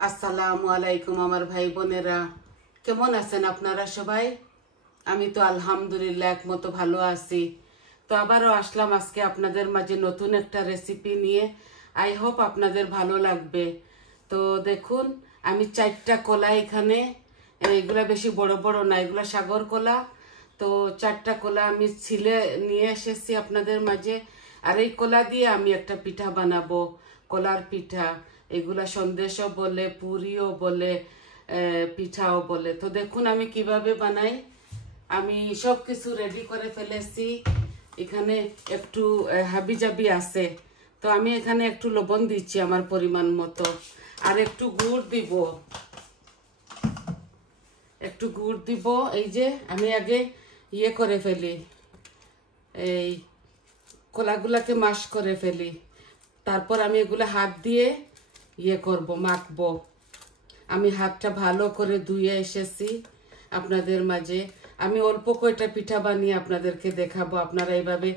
আসসালামু আলাইকুম আমার ভাই বোনেরা, কেমন আছেন আপনারা সবাই? আমি তো আলহামদুলিল্লাহ একমতো ভালো আছি। তো আবারও আসলাম আজকে আপনাদের মাঝে নতুন একটা রেসিপি নিয়ে। আই হোপ আপনাদের ভালো লাগবে। তো দেখুন, আমি 4টা কলা এখানে, এগুলা বেশি বড় বড় না, এগুলা সাগর কলা। তো 4টা কলা আমি ছিলে নিয়ে এসেছি আপনাদের মাঝে। আর এই কলা দিয়ে আমি একটা পিঠা বানাবো, কলার পিঠা। এগুলা সন্দেশও বলে, পুরিও বলে, পিঠাও বলে। তো দেখুন আমি কিভাবে বানাই। আমি সব কিছু রেডি করে ফেলেছি। এখানে একটু হাবিজাবি আছে, তো আমি এখানে একটু লবণ দিচ্ছি আমার পরিমাণ মতো, আর একটু গুড় দিব। এই যে আমি আগে ইয়ে করে ফেলি, এই কলাগুলাকে মাশ করে ফেলি। তারপর আমি এগুলো হাত দিয়ে ইয়ে করব, মাখবো। আমি হাতটা ভালো করে ধুয়ে এসেছি আপনাদের মাঝে। আমি অল্প কয়টা পিঠা বানিয়ে আপনাদেরকে দেখাবো, আপনারা এইভাবে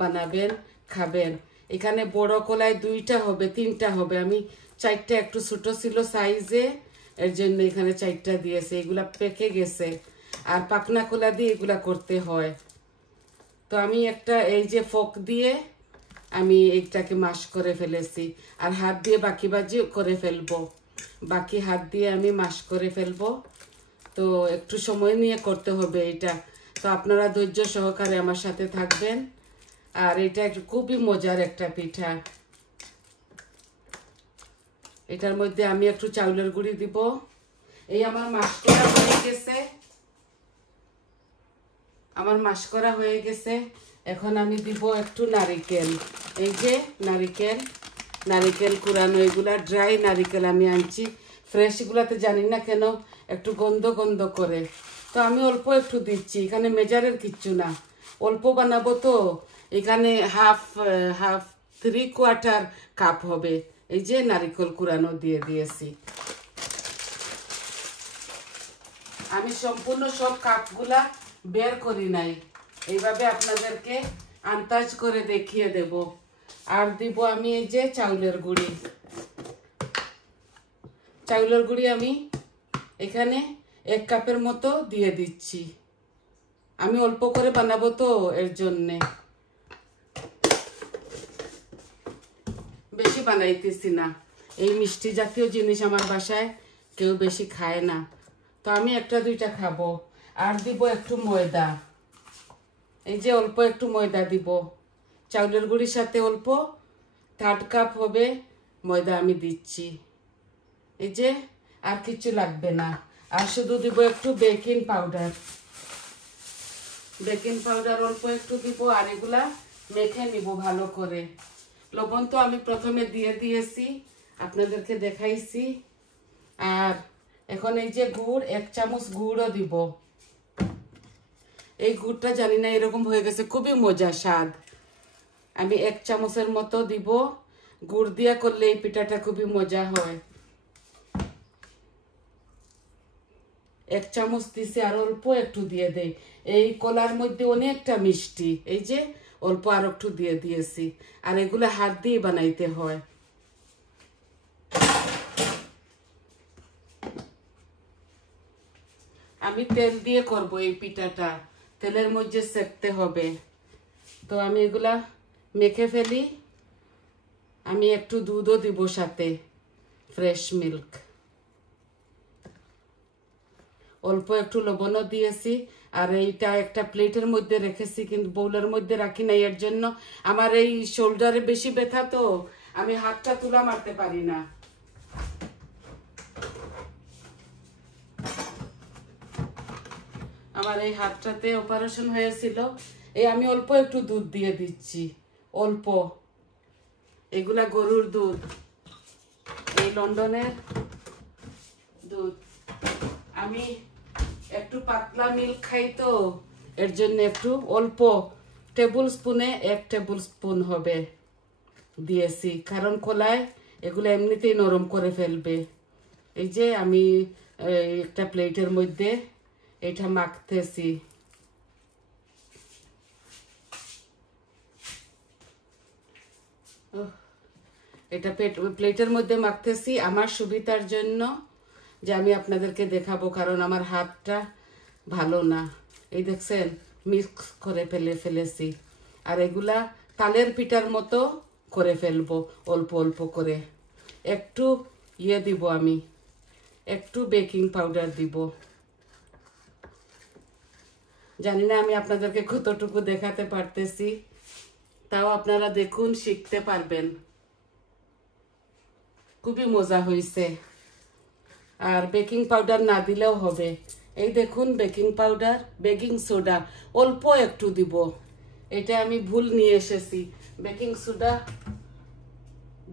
বানাবেন, খাবেন। এখানে বড় কলায় 2টা হবে, 3টা হবে। আমি 4টা একটু ছোট ছিল সাইজে, এর জন্য এখানে 4টা দিয়েছে। এগুলা পেকে গেছে, আর পাকনা কলা দিয়ে এগুলা করতে হয়। তো আমি একটা এই যে ফোক দিয়ে আমি এইটাকে মাশ করে ফেলেছি, আর হাত দিয়ে বাকি বাজি করে ফেলবো। বাকি হাত দিয়ে আমি মাশ করে ফেলবো। তো একটু সময় নিয়ে করতে হবে এটা। তো আপনারা ধৈর্য সহকারে আমার সাথে থাকবেন। আর এটা খুবই মজার একটা পিঠা। এটার মধ্যে আমি একটু চাউলের গুঁড়ি দিব। এই আমার মাশ করা হয়ে গেছে, এখন আমি দিব একটু নারিকেল। এই যে নারিকেল কুড়ানো, এগুলা ড্রাই নারিকেল আমি আনছি। ফ্রেশ এগুলাতে জানি না কেন একটু গন্ধ গন্ধ করে, তো আমি অল্প একটু দিচ্ছি। এখানে মেজারের কিচ্ছু না, অল্প বানাবো তো। এখানে হাফ 3/4 কাপ হবে। এই যে নারিকেল কুড়ানো দিয়ে দিয়েছি। আমি সম্পূর্ণ সব কাপগুলা বের করি নাই, এইভাবে আপনাদেরকে আন্দাজ করে দেখিয়ে দেব। আর দিব আমি এই যে চাউলের গুঁড়ি আমি এখানে 1 কাপের মতো দিয়ে দিচ্ছি। আমি অল্প করে বানাবো তো, এর জন্যে বেশি বানাইতেছি না। এই মিষ্টি জাতীয় জিনিস আমার বাসায় কেউ বেশি খায় না, তো আমি 1-2টা খাবো। আর দিব একটু ময়দা। এই যে অল্প একটু ময়দা দিব, চাউলের গুঁড়ির সাথে অল্প 1/3 কাপ হবে ময়দা আমি দিচ্ছি। এই যে আর কিছু লাগবে না। আর শুধু দিব একটু বেকিং পাউডার অল্প একটু দিব। আর এগুলা মেখে নিব ভালো করে। লবণ তো আমি প্রথমে দিয়ে দিয়েছি, আপনাদেরকে দেখাইছি। আর এখন এই যে গুড়, 1 চামচ গুড়ও দিব। এই গুড়টা জানি না এরকম হয়ে গেছে, খুবই মজা স্বাদ। আমি 1 চামচের মতো দিব। গুড় দিয়া করলে এই পিঠাটা খুবই মজা হয়। 1 চামচ দিছি, আর অল্প একটু দিয়ে দেই। এই কলার মধ্যে অনেকটা মিষ্টি, এই যে অল্প আর একটু দিয়ে দিয়েছি। আর এগুলো হাত দিয়ে বানাইতে হয়। আমি তেল দিয়ে করব এই পিঠাটা, তেলের মধ্যে সেকতে হবে। তো আমি এগুলা মেখে ফেলি। আমি একটু দুধও দিব সাথে, ফ্রেশ মিল্ক। অল্প একটু লবণও দিয়েছি। আর এইটা একটা প্লেটের মধ্যে রেখেছি, কিন্তু বোলের মধ্যে রাখি না। এর জন্য আমার এই শোল্ডারে বেশি ব্যথা, তো আমি হাতটা তুলা মারতে পারি না। আমার এই হাতটাতে অপারেশন হয়েছিল। এই আমি অল্প একটু দুধ দিয়ে দিচ্ছি, অল্প। এগুলা গরুর দুধ, এই লন্ডনের দুধ। আমি একটু পাতলা মিল্ক খাই, তো এর জন্য একটু অল্প টেবিল স্পুনে 1 টেবিল স্পুন হবে দিয়েছি, কারণ কলায় এগুলো এমনিতেই নরম করে ফেলবে। এই যে আমি একটা প্লেটের মধ্যে এটা মাখতেছি। এটা প্লেটের মধ্যে মাখতেছি আমার সুবিধার জন্য, যে আমি আপনাদেরকে দেখাবো, কারণ আমার হাতটা ভালো না। এই দেখছেন মিক্স করে ফেলেছি। আর এগুলা তালের পিঠার মতো করে ফেলবো অল্প অল্প করে। একটু দিব আমি, একটু বেকিং পাউডার দিব। জানি না আমি আপনাদেরকে কতটুকু দেখাতে পারতেছি, তাও আপনারা দেখুন, শিখতে পারবেন। খুবই মজা হয়েছে। আর বেকিং পাউডার না দিলেও হবে। এই দেখুন বেকিং পাউডার, বেকিং সোডা অল্প একটু দিব। এটা আমি ভুল নিয়ে এসেছি, বেকিং সোডা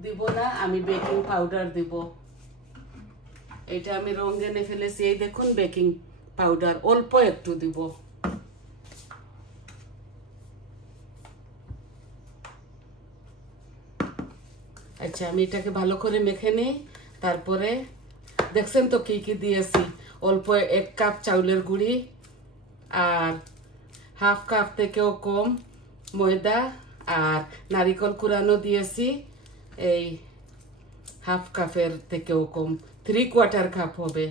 দিব না, আমি বেকিং পাউডার দিব। এটা আমি রং এনে ফেলেছি। এই দেখুন বেকিং পাউডার অল্প একটু দিব। আচ্ছা, আমি এটাকে ভালো করে মেখে নিই। তারপরে দেখছেন তো কি কি দিয়েছি। অল্প 1 কাপ চাউলের গুঁড়ি, আর হাফ কাপ থেকেও কম ময়দা, আর নারিকেল কুড়ানো দিয়েছি এই হাফ কাপের থেকেও কম, 3/4 কাপ হবে।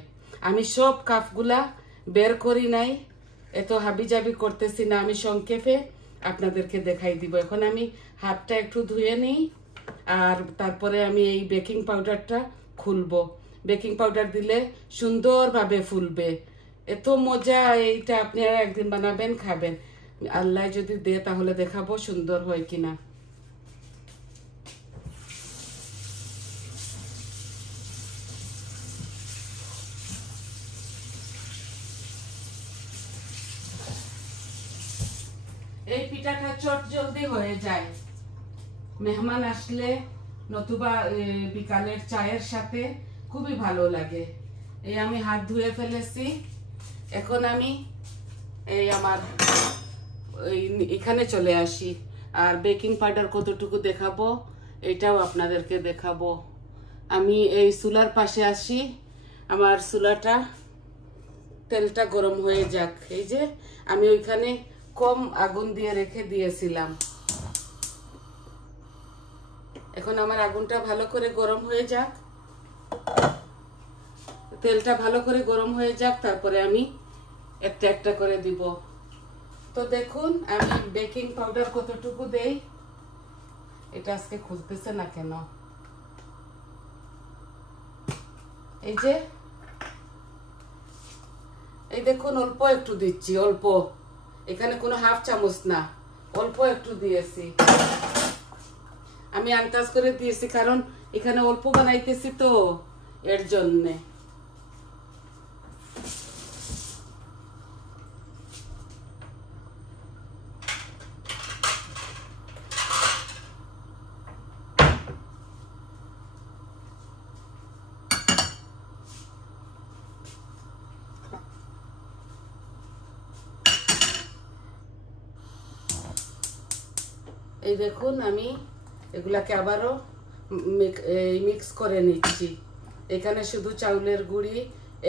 আমি সব কাপগুলা বের করি নাই, এত হাবিজাবি করতেছি না, আমি সংক্ষেপে আপনাদেরকে দেখাই দিব। এখন আমি হাতটা একটু ধুয়ে নিই, আর তারপরে আমি এই বেকিং পাউডারটা খুলবো। বেকিং পাউডার দিলে সুন্দরভাবে ফুলবে। এত মজা, এইটা আপনারা একদিন বানাবেন, খাবেন। আল্লাহ যদি দে তাহলে দেখাবো সুন্দর হয় কিনা। এই পিঠাটা চট জলদি হয়ে যায়, মেহমান আসলে নতুবা বিকালের চায়ের সাথে খুবই ভালো লাগে। এই আমি হাত ধুয়ে ফেলেছি। এখন আমি এই আমার এখানে চলে আসি, আর বেকিং পাউডার কতটুকু দেখাবো এটাও আপনাদেরকে দেখাবো। আমি এই চুলার পাশে আসি, আমার চুলাটা তেলটা গরম হয়ে যাক। এই যে আমি ওইখানে কম আগুন দিয়ে রেখে দিয়েছিলাম। এখন আমার আগুনটা ভালো করে গরম হয়ে যাক, তেলটা ভালো করে গরম হয়ে যাক, তারপরে আমি একটা একটা করে দিব। তো দেখুন আমি বেকিং পাউডার কতটুকু দেই, এটা আজকে খুলতেছে না কেন। এই যে এই দেখুন অল্প একটু দিচ্ছি, অল্প, এখানে কোনো হাফ চামচ না, অল্প একটু দিয়েছি। আমি আন্দাজ করে দিয়েছি, কারণ এখানে অল্প বানাইতেছি তো, এর জন্যে। এই দেখুন আমি এগুলাকে আবারও মিক্স করে নিচ্ছি। এখানে শুধু চাউলের গুঁড়ি,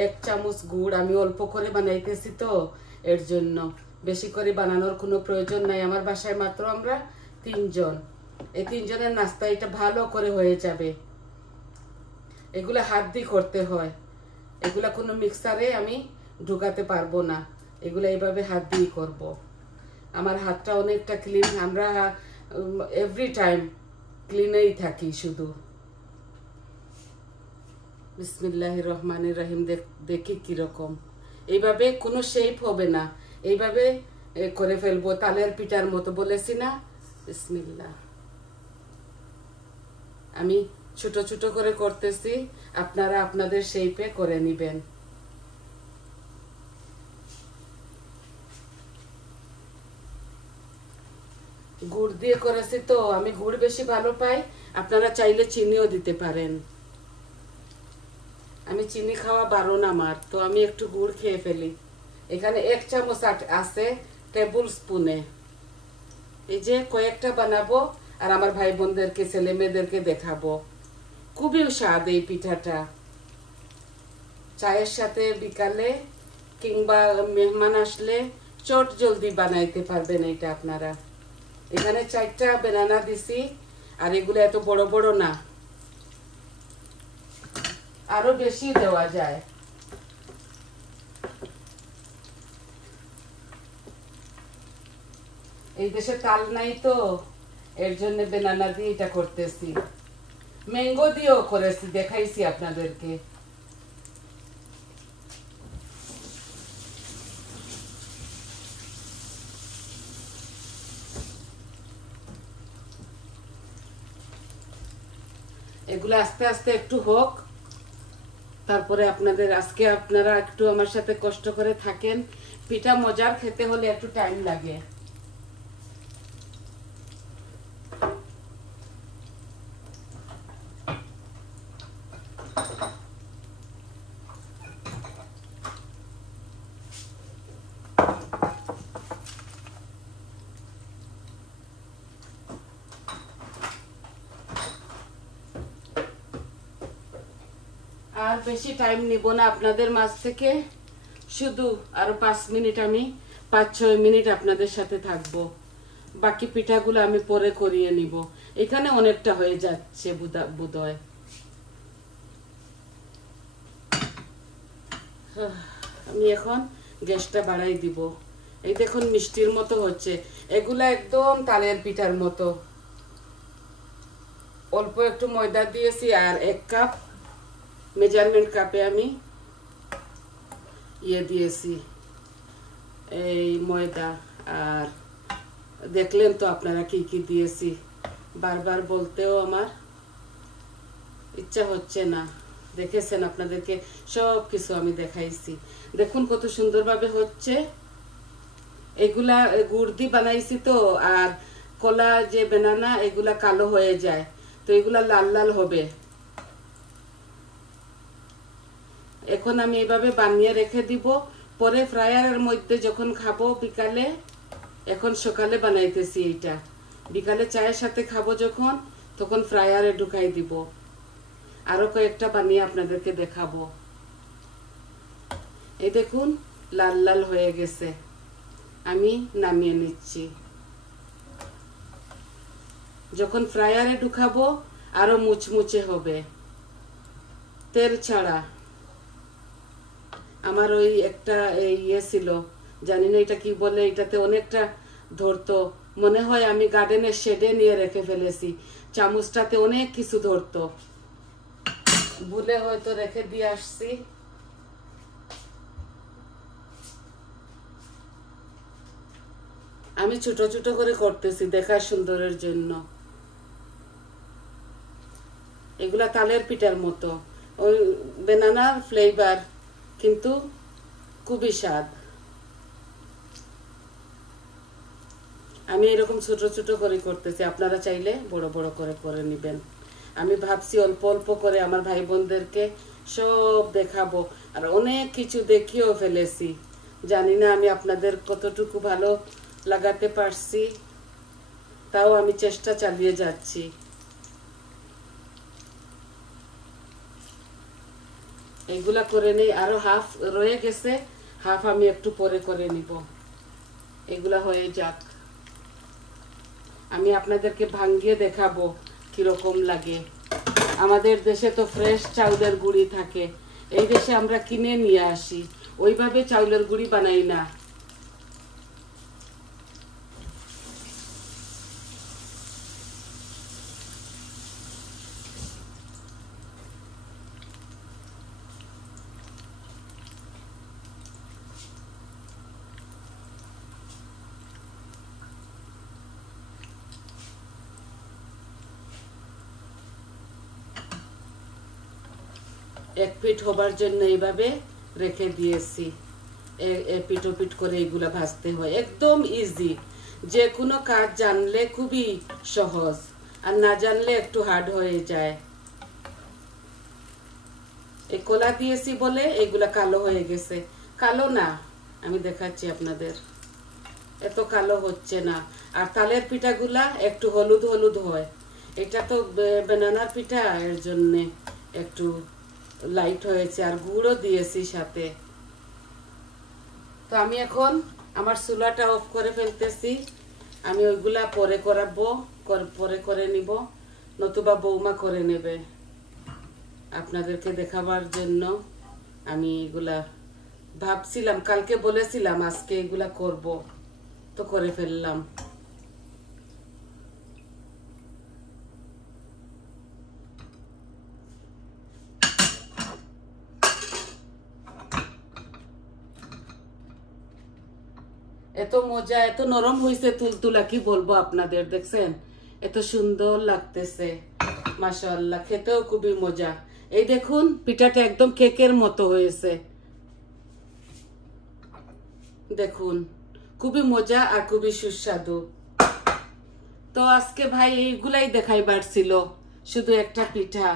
1 চামচ গুড়, আমি অল্প করে বানাইতেছি তো, এর জন্য বেশি করে বানানোর কোনো প্রয়োজন নাই। আমার বাসায় মাত্র আমরা 3 জন, এই 3 জনের নাস্তা এটা ভালো করে হয়ে যাবে। এগুলা হাত দিয়ে করতে হয়, এগুলা কোনো মিক্সারে আমি ঢুকাতে পারবো না, এগুলা এইভাবে হাত দিয়ে করব। আমার হাতটা অনেকটা ক্লিন, আমরা এভরি টাইম ক্লিনেই থাকি শুধু। বিসমিল্লাহির রহমানির রহিম। দেখি কিরকম, এইভাবে কোনো শেপ হবে না, এইভাবে করে ফেলবো তালের পিঠার মতো, বলেছি না। বিসমিল্লাহ। আমি ছোট ছোট করে করতেছি, আপনারা আপনাদের শেপে করে নেবেন। গুড় দিয়ে করেছি তো, আমি গুড় বেশি ভালো পাই, আপনারা চাইলে চিনিও দিতে পারেন। আমি চিনি খাওয়া বারণ আমার, তো আমি একটু গুড় খেয়ে ফেলি। এখানে 1 চামচ আছে টেবিল স্পুনে। এই যে কয়েকটা বানাবো, আর আমার ভাই বোনদেরকে, ছেলে মেয়েদেরকে দেখাবো। খুবই স্বাদ এই পিঠাটা, চায়ের সাথে বিকালে কিংবা মেহমান আসলে চট জলদি বানাইতে পারবেন এটা আপনারা। এখানে 4টা বেনানা দিছি, আর এগুলো এত বড় বড় না, আরো বেশি দেওয়া যায়। এই দেশে তাল নাই তো, এর জন্য বেনানা দিয়ে এটা করতেছি। ম্যাঙ্গো দিয়েও করেছি, দেখাইছি আপনাদেরকে। এগুলো আস্তে আস্তে একটু হোক, তারপরে আজকে আপনারা একটু আমার সাথে কষ্ট করে থাকেন। পিঠা মজার খেতে হলে একটু টাইম লাগে। আর বেশি টাইম নিব না আপনাদের মাঝ থেকে, শুধু আরো 5 মিনিট, আমি 5-6 মিনিট আপনাদের সাথে থাকবো। বাকি পিঠাগুলো আমি পরে করিয়ে নিব। এখানে অনেকটা হয়ে যাচ্ছে বোধহয়। আমি এখন গ্যাসটা বাড়াই দিব। এই দেখুন মিষ্টির মতো হচ্ছে। এগুলা একদম তালের পিঠার মতো। অল্প একটু ময়দা দিয়েছি, আর 1 কাপ মেজারমেন্ট কাপে আমি দিয়েছি এই ময়দা। আর দেখলেন তো আপনারা কি কি দিয়েছি। বারবার বলতেও আমার ইচ্ছা হচ্ছে না। দেখেছেন, আপনাদেরকে সব কিছু আমি দেখাইছি। দেখুন কত সুন্দরভাবে হচ্ছে। এগুলা গুড় দিয়ে বানাইছি তো, আর কলা যে বেনানা, এগুলা কালো হয়ে যায়, তো এগুলা লাল লাল হবে। এখন আমি এভাবে বানিয়ে রেখে দিব, পরে ফ্রায়ারের মধ্যে যখন খাবো বিকালে, এখন সকালে বানাইতেছি এইটা, বিকালে চায়ের সাথে খাবো যখন, তখন ফ্রায়ারে ঢুকাই দিব। আরো কয়েকটা বানিয়ে আপনাদেরকে দেখাবো। এই দেখুন লাল লাল হয়ে গেছে। আমি নামিয়ে নিচ্ছি। যখন ফ্রায়ারে ঢুকাবো আরো মুচমুচে হবে, তেল ছাড়া। আমার ওই একটা ছিল, জানি না এটা কি বলে, এটাতে অনেকটা ধরতো। মনে হয় আমি গার্ডেনের শেডে নিয়ে রেখে ফেলেছি। চামচটাতে অনেক কিছু ধরতো, ভুলে হয়তো রেখে দিয়ে আসছি। আমি ছোট ছোট করে করতেছি দেখার সুন্দরের জন্য। এগুলা তালের পিঠার মতো, ওই বেনানার ফ্লেভার, কিন্তু খুবই স্বাদ। আমি এরকম ছোট ছোট করে করতেছি, আপনারা চাইলে বড় বড় করে করে নেবেন। আমি ভাবছি অল্প অল্প করে আমার ভাই বোনদেরকে সব দেখাবো, আর অনেক কিছু দেখিয়েও ফেলেছি। জানি না আমি আপনাদের কতটুকু ভালো লাগাতে পারছি, তাও আমি চেষ্টা চালিয়ে যাচ্ছি। এইগুলা করে নেই, আরো হাফ রয়ে গেছে, হাফ আমি একটু পরে করে নিব। এগুলা হয়ে যাক, আমি আপনাদেরকে ভাঙ্গিয়ে দেখাবো কিরকম লাগে। আমাদের দেশে তো ফ্রেশ চাউলের গুঁড়ি থাকে, এই দেশে আমরা কিনে নিয়ে আসি, ওইভাবে চাউলের গুঁড়ি বানাই না। এক পিঠ হবার জন্য এইভাবে রেখে দিয়েছি। পিঠ ও পিঠ করে এগুলা ভাজতে হয়, একদম ইজি। যে কোনো কাজ জানলে খুবই সহজ, আর না জানলে একটু হার্ড হয়ে যায়। এই কলা দিয়েছি বলে এগুলা কালো হয়ে গেছে। কালো না, আমি দেখাচ্ছি আপনাদের, এত কালো হচ্ছে না। আর তালের পিঠাগুলা একটু হলুদ হলুদ হয়, এটা তো বেনানার পিঠা, এর জন্যে একটু লাইট হয়েছে। আর গুঁড়ো দিয়েছি সাথে। তো আমি এখন আমার চুলাটা অফ করে ফেলতেছি। আমি ওইগুলা পরে করাবো, পরে করে নিব, নতুবা বৌমা করে নেবে। আপনাদেরকে দেখাবার জন্য আমি এগুলা ভাবছিলাম, কালকে বলেছিলাম আজকে এগুলা করব, তো করে ফেললাম। এত মজা, এত নরম হয়েছে তুলতুলা, কি বলবো আপনাদের। দেখছেন এত সুন্দর লাগতেছে, মাশাআল্লাহ, খেতেও খুবই মজা। এই দেখুন পিঠাটা একদম কেকের মতো হয়েছে, দেখুন খুবই মজা আর খুবই সুস্বাদু। তো আজকে ভাই এইগুলাই দেখাইবার ছিল, শুধু একটা পিঠা।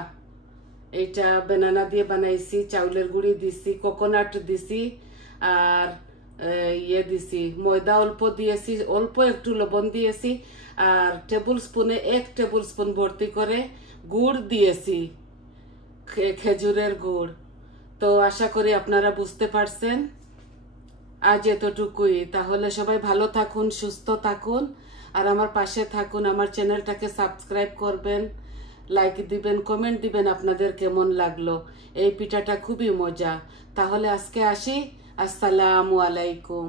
এইটা বেনানা দিয়ে বানাইছি, চাউলের গুঁড়ি দিছি, কোকোনাট দিছি, আর ইয়ে দিছি, ময়দা অল্প দিয়েছি, অল্প একটু লবণ দিয়েছি, আর টেবিল স্পুনে 1 টেবিল স্পুন ভর্তি করে গুড় দিয়েছি, খেজুরের গুড়। তো আশা করি আপনারা বুঝতে পারছেন। আজ এতটুকুই। তাহলে সবাই ভালো থাকুন, সুস্থ থাকুন, আর আমার পাশে থাকুন। আমার চ্যানেলটাকে সাবস্ক্রাইব করবেন, লাইক দিবেন, কমেন্ট দিবেন আপনাদের কেমন লাগলো। এই পিঠাটা খুবই মজা। তাহলে আজকে আসি, আসসালামু আলাইকুম।